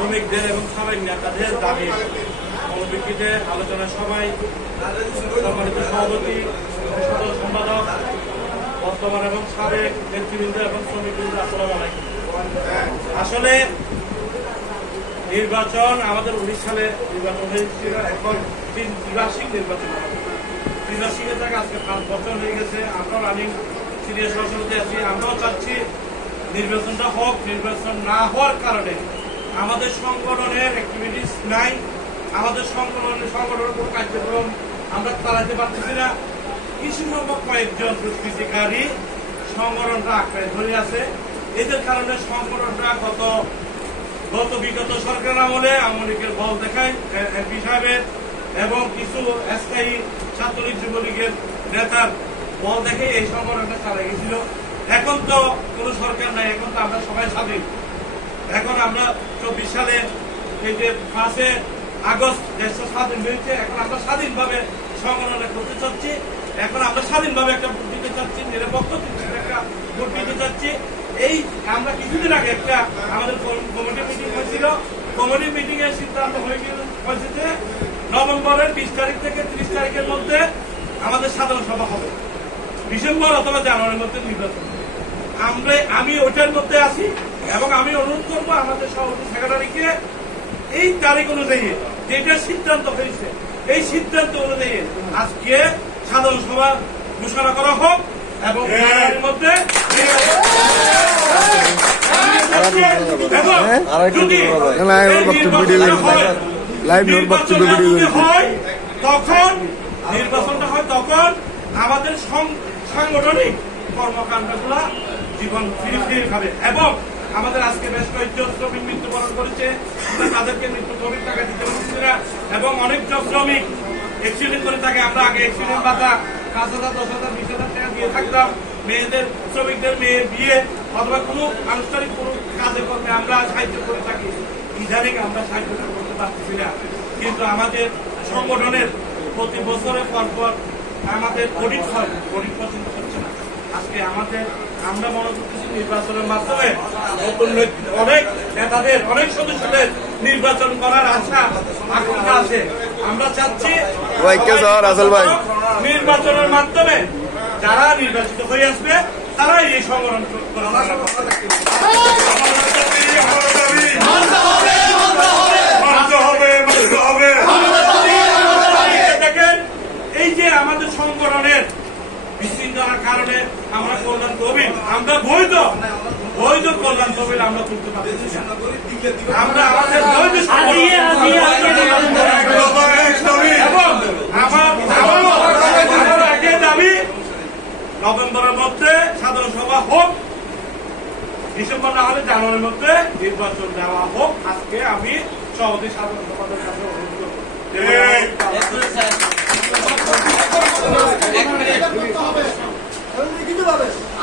শ্রমিকদের এবং সাবেক নেতাদের দাবি পরিপ্রেক্ষিতে আলোচনা সভায় সম্মানিত সভাপতি, সাধারণ সম্পাদক, বর্তমান এবং সাবেক নেতৃবৃন্দ এবং শ্রমিকবৃন্দ, আসসালামু আলাইকুম। আসলে নির্বাচন আমাদের 19 সালে নির্বাচন হয়েছিল, এখন ত্রিবার্ষিক নির্বাচন। ত্রিবার্ষিকের জায়গায় আজকে 5 বছর হয়ে গেছে। আমরাও রানিং সিরিয়াস সভাপতি আছি। আমরাও চাচ্ছি নির্বাচনটা হোক। নির্বাচন না হওয়ার কারণে আমাদের সংগঠনের অ্যাক্টিভিটিস নাই, আমাদের সংগঠনের কোনো কার্যক্রম আমরা চালাতে পারতেছি না। কিছু সংখ্যক কয়েকজন দুষ্কৃতিকারী সংগঠনটা আঁকড়ে ধরে আছে। এদের কারণে সংগঠনটা গত বিগত সরকার আমলে আওয়ামী লীগের বল দেখায় এমপি সাহেবের এবং কিছু স্থায়ী ছাত্রলীগ যুবলীগের নেতার বল দেখে এই সংগঠনটা চালা গেছিল। এখন তো কোনো সরকার নাই, এখন তো আমরা সবাই স্বাধীন। এখন আমরা 24 সালে এই যে 5 আগস্ট দেশটা স্বাধীন হয়েছে, এখন আমরা স্বাধীনভাবে সংগঠন করতে চাচ্ছি। এখন আমরা স্বাধীনভাবে একটা ভোট দিতে চাচ্ছি, নিরপেক্ষ একটা ভোট দিতে চাচ্ছি। এই আমরা কিছুদিন আগে একটা আমাদের কমিটি মিটিং হয়েছিল। কমিটি মিটিং এর সিদ্ধান্ত হয়েছে নভেম্বরের 20 তারিখ থেকে 30 তারিখের মধ্যে আমাদের সাধারণ সভা হবে। ডিসেম্বর অথবা জানুয়ারির মধ্যে নির্বাচন। আমি ওইটার মধ্যে আছি এবং আমি অনুরোধ করবো আমাদের সভাপতি সেক্রেটারিকে এই তারিখ অনুযায়ী যেটা সিদ্ধান্ত হয়েছে, এই সিদ্ধান্ত অনুযায়ী আজকে সাধারণ সভা ঘোষণা করা হোক এবং জানুয়ারির মধ্যে নির্বাচনটা হয়, তখন আমাদের সাংগঠনিক কর্মকাণ্ডগুলা জীবন ফিরে খাবে। এবং আমাদের আজকে বেশ কয়েকজন শ্রমিক মৃত্যুবরণ করেছে, তাদেরকে মৃত্যু শ্রমিক টাকা দিতে পারছি না এবং অনেকজন শ্রমিক অ্যাক্সিডেন্ট করে থাকে। আমরা আগে অ্যাক্সিডেন্ট ভাতা 5,000, 10,000, 20,000 টাকা দিয়ে থাকতাম। মেয়েদের শ্রমিকদের মেয়ের বিয়ে অথবা কোনো আনুষ্ঠানিক কোনো কাজে কর্মে আমরা সাহায্য করে থাকি। ইদানিং আমরা সাহায্য করতে পারতেছি না। কিন্তু আমাদের সংগঠনের প্রতি বছরের পর আমাদের অডিট হয়, অডিট পছন্দ হচ্ছে না। আজকে আমরা মনে করতেছি নির্বাচনের মাধ্যমে অনেক নেতাদের, অনেক সদস্যদের নির্বাচন করার আশা আকাঙ্ক্ষা আছে। আমরা চাচ্ছি নির্বাচনের মাধ্যমে যারা নির্বাচিত হয়ে আসবে তারাই এই সংগঠন দেখেন। এই যে আমাদের সংগঠনের বিশৃঙ্খলার কারণে আমরা কল্যাণ তহবিল, আমরা বৈধ কল্যাণ তহবিল আমরা তুলতে পারছি না। আমরা আমাদের বৈধ আমার আগে দাবি নভেম্বরের মধ্যে সাধারণ সভা হোক, ডিসেম্বর না হলে জানুয়ারির মধ্যে নির্বাচন দেওয়া হোক। আজকে আমি সভাপতি সাধারণ সভাপতির কাছে